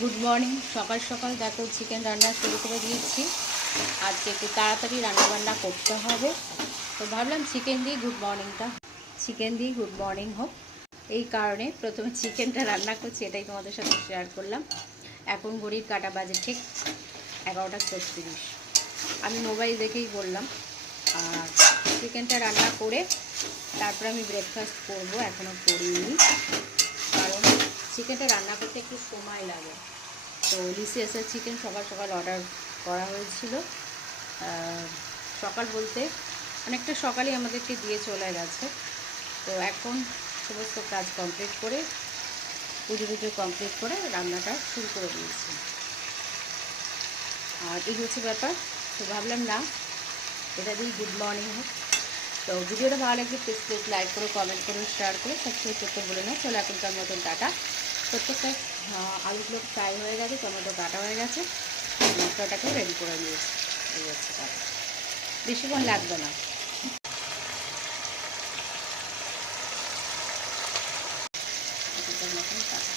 Good morning. সকাল সকাল দেখো চিকেন রান্না শুরু করে দিয়েছি। আজকে একটু তাড়াতাড়ি রান্নাবান্না করতে হবে, তো ভাবলাম চিকেন দিয়ে গুড মর্নিং হোক। এই কারণে প্রথমে চিকেনটা রান্না করছি, এটাই তোমাদের সাথে শেয়ার করলাম। এখন ঘড়ির কাঁটা বাজে ঠিক 11:36। আমি মোবাইল দেখেই বললাম। আর চিকেনটা রান্না করে তারপর আমি ব্রেকফাস্ট করব, এখনও করিনি, কারণ চিকেনটা রান্না করতে একটু সময় লাগে। তো লিসিয়াসের চিকেন সকাল সকাল অর্ডার করা হয়েছিল। সকাল বলতে অনেকটা সকালই আমাদেরকে দিয়ে চলে গেছে। তো এখন সমস্ত কাজ কমপ্লিট করে, পুজো কমপ্লিট করে রান্নাটা শুরু করে দিয়েছি। আর এই হচ্ছে ব্যাপার। তো ভাবলাম না, এটা দিয়ে গুড মর্নিং হোক। তো ভিডিওটা ভালো লাগলে প্লিজ লাইক করো, কমেন্ট করো, শেয়ার করো, সাবস্ক্রাইব করতে বলে না। চলো এখনকার মতন টাটা। প্রত্যেকটা আলুগুলো ফ্রাই হয়ে গেছে, টমেটো কাটা হয়ে গেছে, মশলাটাকেও রেডি করে নিয়েছি। এই হচ্ছে টাটা, বেশিক্ষণ লাগবে না। এখনকার মতন টাটা।